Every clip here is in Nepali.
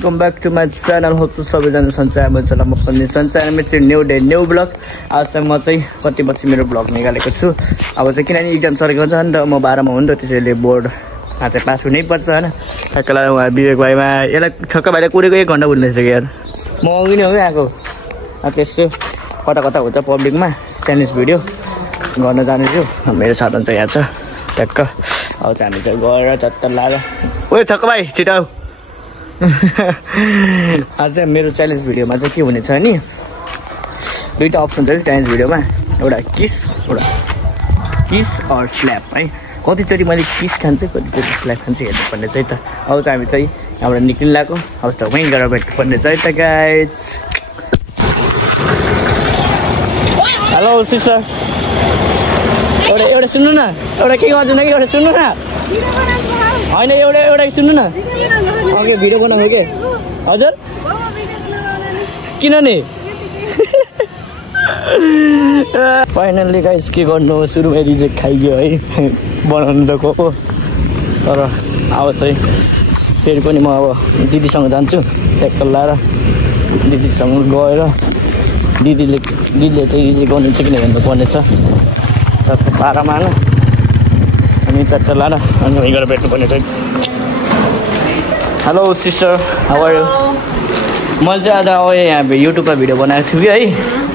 Welcome back to my channel. हो त सबैजना सन्चै हुन्छ म पनि सन्चै चाहिँ न्यू डे न्यू ब्लग। आज चाहिँ म चाहिँ कति बजी मेरो ब्लग निकालेको छु। अब चाहिँ किनभने इक्जाम सरेको हुन्छ नि त, म 12 मा हो नि त, त्यसैले बोर्डमा चाहिँ पास हुनै पर्छ होइन। ठ्याक्कलाई उहाँ विवेक भाइमा यसलाई ठक्क भाइले कुरेको 1 घन्टा भुलिसक्यो यार। म अघि नै हो कि आएको। त्यस्तो कता कता हुन्छ पब्लिकमा च्यालेन्ज भिडियो गर्न जानेछु। मेरो साधन चाहिँ यहाँ छ ठ्याक्क। अब चाहिँ हामी चाहिँ गएर चट्ट लाएर ओ छक्क भाइ छिटो। आज चाहिँ मेरो च्यालेन्ज भिडियोमा चाहिँ के हुनेछ नि, दुईवटा अप्सन छ कि च्यालेन्ज भिडियोमा, एउटा किस अर स्ल्याप है। कतिचोटि मैले किस खान्छु, कतिचोटि स्ल्याप खान्छु हेर्नुपर्ने चाहिँ त। अब चाहिँ हामी चाहिँ यहाँबाट निक्लिनु लागेको, अब त वहीँ गएर भेट्नुपर्ने चाहिँ त गाइज। हेलो सिस्टर, एउटा सुन्नु न, एउटा के गर्छु न कि एउटा सुन्नु न। होइन एउटा सुन्नु न, अघि भिडियो बनाउने के हजुर किन नि। फाइनल्ली गाइस के गर्नु, सुरुमा रिजेक्ट खाइयो है बनाउनु त गएको। तर अब चाहिँ फेरि पनि म अब दिदीसँग जान्छु ट्याक्कल लाएर। दिदीसँग गएर दिदीले चाहिँ रिजेक्ट गर्नु चाहिँ किन हेर्नुपर्ने छ टक्क 12 मा अनि चट्ट लाएर अनि वहीँ गएर भेट्नुपर्ने चाहिँ। Hello sister, how are you? मैले चाहिँ आज अब यहाँ युट्युबमा भिडियो बनाएको छु कि है।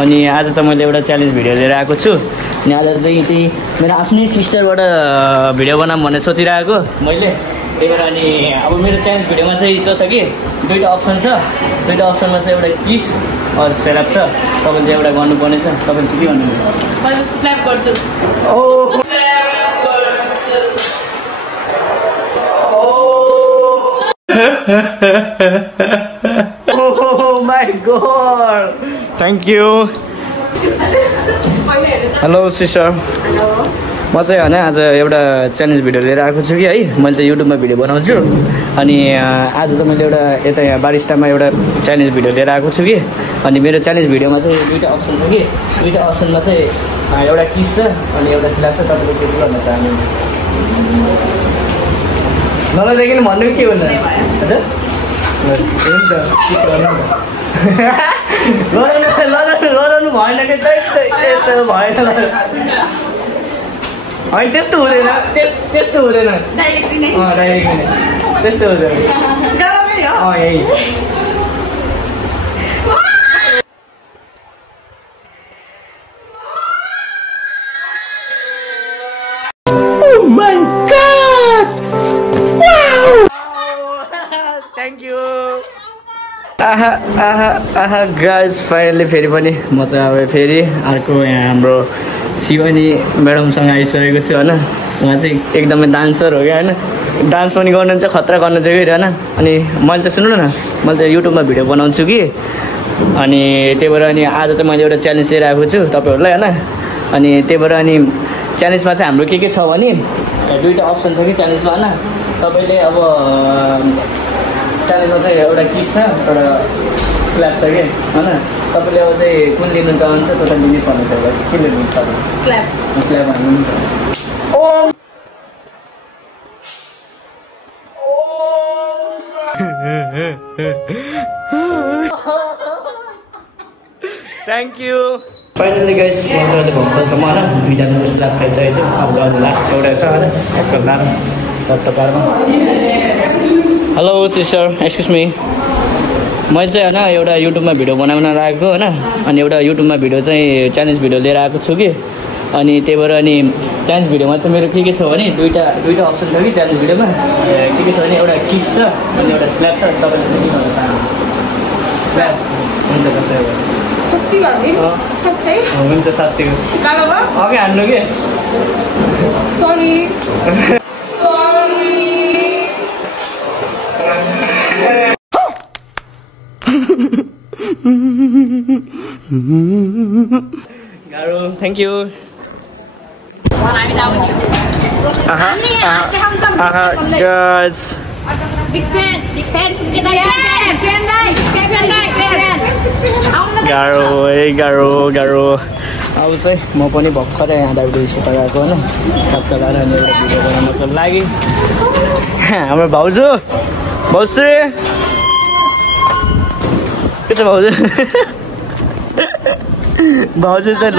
अनि आज चाहिँ मैले एउटा च्यालेन्ज भिडियो लिएर आएको छु। अनि आज चाहिँ मेरो आफ्नै सिस्टरबाट भिडियो बनाऊँ भनेर सोचिरहेको मैले। त्यही भएर अनि अब मेरो च्यालेन्ज भिडियोमा चाहिँ त्यो छ कि दुईवटा अप्सन छ। दुईवटा अप्सनमा चाहिँ एउटा किस अर स्ल्याप छ। तपाईँले चाहिँ एउटा गर्नुपर्ने छ। तपाईँले चाहिँ के गर्नुहुन्छ? मैले स्ल्याप गर्छु। Oh my god, thank you. Hello sister, म चाहिँ होइन आज एउटा च्यालेन्ज भिडियो लिएर आएको छु कि है। मैले चाहिँ युट्युबमा भिडियो बनाउँछु। अनि आज चाहिँ मैले एउटा यता यहाँ बारिस्टामा एउटा च्यालेन्ज भिडियो लिएर आएको छु कि। अनि मेरो च्यालेन्ज भिडियोमा चाहिँ दुईवटा अप्सन छ कि, दुईवटा अप्सनमा चाहिँ एउटा किस छ अनि एउटा स्ल्याप छ। तपाईँले के गर्न चाहनुहुन्छ? नलदेखि भन्नु के हुन्छ हजुर? हुन्छ लजाउनु भएन कि भएन होइन, त्यस्तो हुँदैन, त्यस्तो हुँदैन, डाइरेक्टली नै त्यस्तो हुँदैन। यही गाइज फाइनली फेरि पनि म चाहिँ अब फेरि अर्को यहाँ हाम्रो शिवानी म्याडमसँग आइसकेको छु होइन। उहाँ चाहिँ एकदमै डान्सर हो क्या होइन, डान्स पनि गर्नुहुन्छ, खतरा गर्नुहुन्छ कि होइन। अनि मैले चाहिँ सुन्नु न, मैले चाहिँ युट्युबमा भिडियो बनाउँछु कि। अनि त्यही भएर अनि आज चाहिँ मैले एउटा च्यालेन्ज लिएर आएको छु तपाईँहरूलाई होइन। अनि त्यही भएर अनि च्यालेन्जमा चाहिँ हाम्रो के छ भने दुईवटा अप्सन छ कि च्यालेन्जमा होइन। तपाईँले अब च्यालेन्जमा चाहिँ एउटा किस छ, एउटा स्ल्याप छ कि होइन। तपाईँले अब चाहिँ कुन लिनु चाहनुहुन्छ त्यो त लिनै पर्ने छ। के लिनुहुन्छ? स्ल्याप हाल्नु नि। Thank you. फाइनली गाइस म चाहिँ भर्खरसम्म होइन दुईजनाको स्ल्याप खाइसकेको छु। अब चाहिँ लास्ट एउटा छ होइन ट्याक्कल लाएर चट्ट पारमा। हेलो सिस्टर, एक्सक्युज मी, मैले चाहिँ होइन एउटा युट्युबमा भिडियो बनाउन लागेको होइन। अनि एउटा युट्युबमा भिडियो चाहिँ च्यालेन्ज भिडियो लिएर आएको छु कि। अनि त्यही भएर अनि च्यालेन्ज भिडियोमा चाहिँ मेरो के छ भने दुईवटा अप्सन छ कि च्यालेन्ज भिडियोमा। के छ भने एउटा किस छ अनि एउटा स्ल्याप छ। तपाईँले चाहिँ के गर्न चाहनुहुन्छ? स्ल्याप हुन्छ कसै हुन्छ साँच्चै अघि हान्नु कि सरी। गाह्रो, thank you. guys. Big fan. गाह्रो। अब चाहिँ म पनि भर्खरै यहाँ डायबिटिज गएको होइन, सबका लाएर भिडियो बनाउनको लागि। हाम्रो भाउजू छ भाउजू भाउजू चाहिँ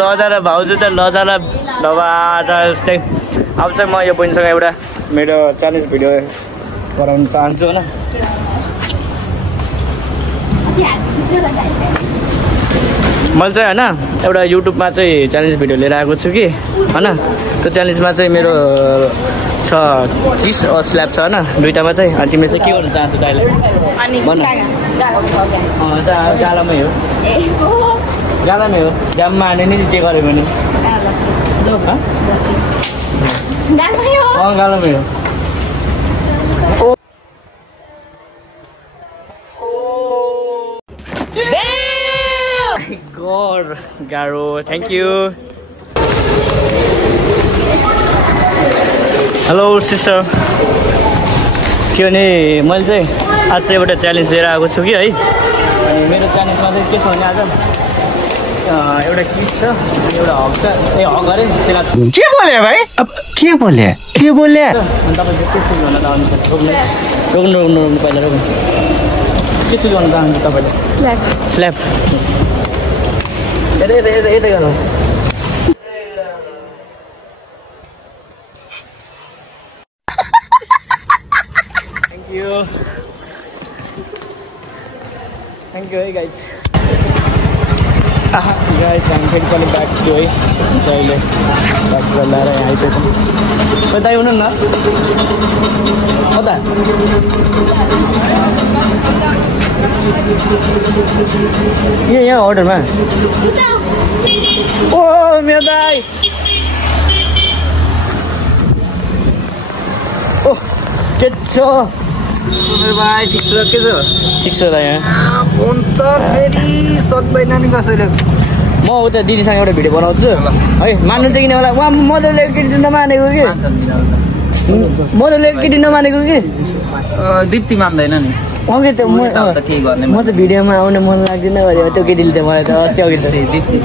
लजारा नभएर जस्तै अब चाहिँ म यो बहिनीसँग एउटा मेरो च्यालेन्ज भिडियो गराउन चाहन्छु होइन मैले चाहिँ होइन एउटा युट्युबमा चाहिँ च्यालेन्ज भिडियो लिएर आएको छु कि होइन त्यो च्यालेन्जमा चाहिँ मेरो छ 30 स्ल्याब छ होइन दुईटामा चाहिँ अनि तिमीले चाहिँ के गर्नु चाहन्छौ दाइले गालामै हो गाममा हाने नि के गर्यो भने गालामै हो God, गाह्रो थ्याङ्क यू हेलो सिस्टर के भने मैले चाहिँ आज चाहिँ एउटा च्यालेन्ज लिएर आएको छु कि है अनि मेरो च्यालेन्जमा चाहिँ के छ भने आज एउटा किस छ अनि एउटा हक छ ए हक अरे के बोले भाइ अब के बोले अनि तपाईँ के सुन्नु भन्न चाहनुहुन्छ रोक्नु पहिला रोक्नु के चुज गर्न चाहनुहुन्छ तपाईँले स्ल्याब यतै गरौँ Thank you, hey guys. Guys, I'm coming back to है जहिले back to लाएर आइसक्यो कतै हुनु न कता यहाँ अर्डरमा ओ मेरो दाइ ओ के छ भाइ ठिक छ के छ ठिक छ दाइ फोन त फेरि सक्दैन नि कसैले म उता दिदीसँग एउटा भिडियो बनाउँछु है मान्नुहुन्छ कि होला उहाँ मजाले केटी नमानेको कि मजाले केटी नमानेको कि दिप्ती मान्दैन नि अघि त म त भिडियोमा आउन मन लाग्दैन गरे त्यो केटीले त मलाई त अस्ति अघि त दिप्ती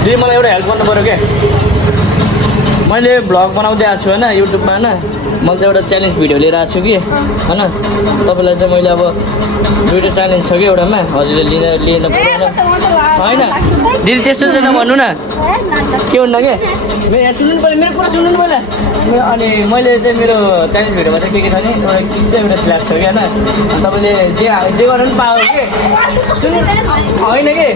दिदी मलाई एउटा हेल्प गर्नु पऱ्यो क्या मैले भ्लग बनाउँदै आएको छु होइन युट्युबमा होइन मैले चाहिँ एउटा च्यालेन्ज भिडियो लिएर आएको छु कि होइन तपाईँलाई चाहिँ मैले अब दुईवटा च्यालेन्ज छ कि एउटामा हजुरले लिन पर्दैन होइन दिदी त्यस्तो चाहिँ नभन्नु न के हुन्न कि यहाँ सुन्नु पऱ्यो मेरो कुरा सुन्नु पहिला अनि मैले चाहिँ मेरो च्यालेन्ज भिडियोमा चाहिँ के छ भने एउटा किस चाहिँ एउटा स्ल्याब छ कि होइन तपाईँले जे गर्नु पनि पायो कि सुन्नु होइन कि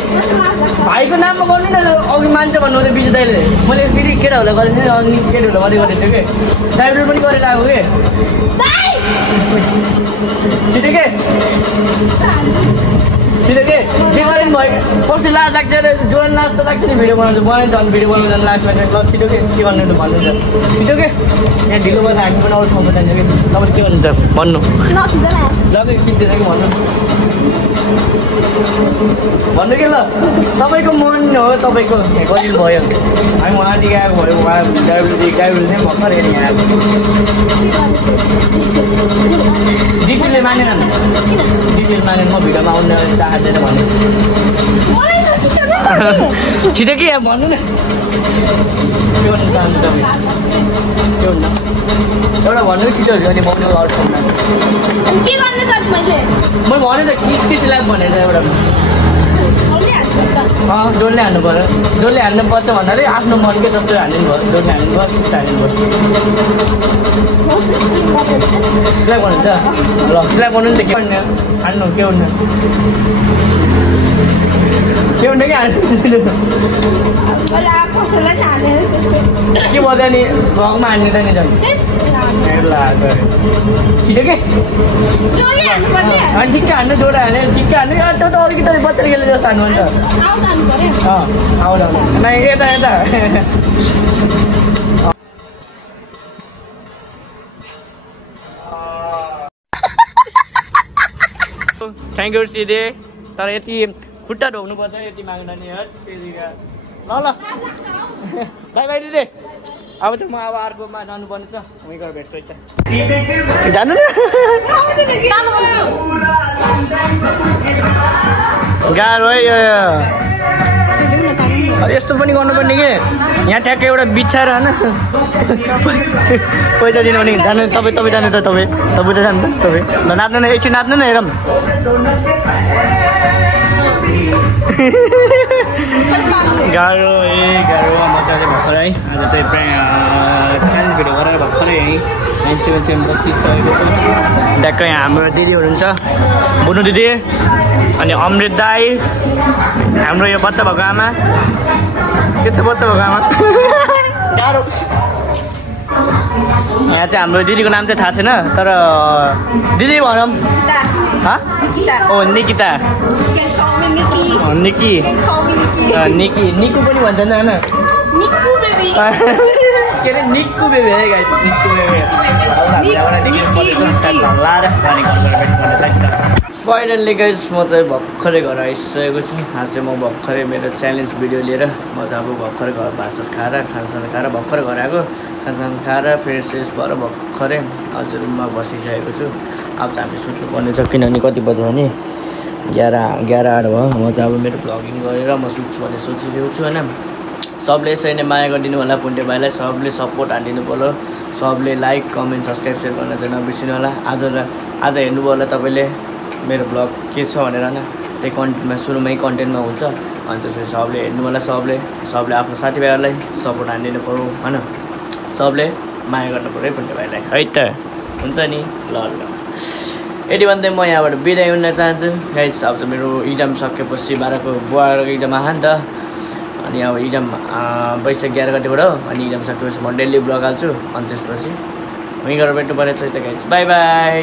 भाइको नाममा गर्नु न अघि मान्छ भन्नुहुँदै बिजु दाइले मैले फेरि केटाहरूलाई गरेको थिएँ अनि केटीहरूलाई मात्रै गरेको छु कि ड्राइभर पनि गरेर आएको कि छिटो के जे गरे पनि भयो कस्तो लाज लाग्छ जोड लाज त लाग्छ नि भिडियो बनाउँछ बनाइ त अनि भिडियो बनाउनु जानु लाग्छ भने ल छिटो के गर्नु भन्नुहुन्छ छिटो के यहाँ ढिलो भएर हामी पनि अरू ठाउँमा जान्छ कि तपाईँले के भन्नुहुन्छ भन्नु जग्गा खिच्दैन कि भन्नु कि ल तपाईँको मन हो तपाईँको गरिदिनु भयो हामी उहाँदेखि आएको भयो उहाँ ड्राइभरले चाहिँ भर्खर हेरेँ यहाँ आएको दिदीले मानेन म भिडियोमा आउन चाहँदैन भने छिटो के भन्नु न के गर्नु चाहन्छु तपाईँ के हुन्न एउटा भन्नु छिटो अनि पाउने अरू ठाउँमा मैले भने त किस लाग्छ भनेर एउटा डोल्ने हान्नु पऱ्यो डोल्ने हान्नुपर्छ भन्नाले आफ्नो मनकै जस्तो हाल्नु भयो डोल्ने हाल्नु भयो सिस्टा हाल्नु भयो स्ल्याब भन्नुहुन्छ ल स्ल्याब भन्नु नि त के भन्ने हान्नु के हुन्न के हुन्न कि हाल्नु के भयो नि भगमा हान्ने त नि झन् छिटो के अनि ठिक्क हान्नु जोडा हाल्ने ठिक्क हाल्ने त्यो त अलिकति बच्चाले खेल्ने जस्तो हान्नु हुन्छ आउँदा यता थ्याङ्क यू दिदी तर यति खुट्टा ढोक्नुपर्छ यति माग्दा नि ल बाई बाई दिदी अब चाहिँ म अब अर्कोमा जानुपर्ने छ वहीँ गएर भेट्छु त जानु न गाह्रो है यो यस्तो पनि गर्नुपर्ने के यहाँ ठ्याक्कै एउटा बिछाएर होइन पैसा दिनु भने जानु तपाईँ जानु त तपाईँ त जानु त तपाईँ ल नाच्नु न एकछिन नाच्नु न हेरौँ गाह्रो मजाले भर्खर है आज चाहिँ प्रायः च्यालेन्ज भिडियो गरेर भर्खरै है 977 बसिसकेको छु ट्याक्कै यहाँ हाम्रो दिदीहरू हुन्छ बुनु दिदी अनि अमृत दाई हाम्रो यो बच्चा भएको आमा के छ बच्चा भएको आमा गाह्रो यहाँ चाहिँ हाम्रो दिदीको नाम चाहिँ थाहा छैन तर दिदी भनौँ निकिता निकु पनि भन्छ होइन के अरे निक्कु बेबी है guys Nikku baby finally guys म चाहिँ भर्खरै घर आइसकेको छु आज चाहिँ म भर्खरै मेरो च्यालेन्ज भिडियो लिएर म चाहिँ अब भर्खरै घर भातसास खाएर खानसाना खाएर भर्खरै घर आएको खानसाना खाएर फ्रेस फ्रेस भएर भर्खरै आज रुममा बसिसकेको छु अब चाहिँ हामी सुत्नुपर्ने छ किनभने कति बज्यो भने 11:08 भयो म चाहिँ अब मेरो भ्लगिङ गरेर म सुत्छु भन्ने सोचिरहेको छु होइन सबले यसरी नै माया गरिदिनु होला पुण्टे भाइलाई सबले सपोर्ट हालिदिनु पर्यो सबले लाइक कमेन्ट सब्सक्राइब सेयर गर्न चाहिँ नबिर्सिनु होला आज हेर्नुभयो होला तपाईँले मेरो भ्लग के छ भनेर होइन त्यही कन्टेन्टमा सुरुमै कन्टेन्टमा हुन्छ अनि त्यसपछि सबले हेर्नु होला सबले आफ्नो साथीभाइहरूलाई सपोर्ट हालिदिनु पर्यो होइन सबले माया गर्नु पर्यो है पुण्टे भाइलाई है त हुन्छ नि ल यति भन्दै म यहाँबाट बिदाई हुन चाहन्छु गाइस अब चाहिँ मेरो इक्जाम सकेपछि 12को बुवाको इक्जाम आयो नि त अनि अब इक्जाम वैशाख 11 गतिबाट हो अनि इक्जाम सकेपछि म डेली ब्लग हाल्छु अनि त्यसपछि वहीँ गएर भेट्नु परेछ त गाइस बाई बाई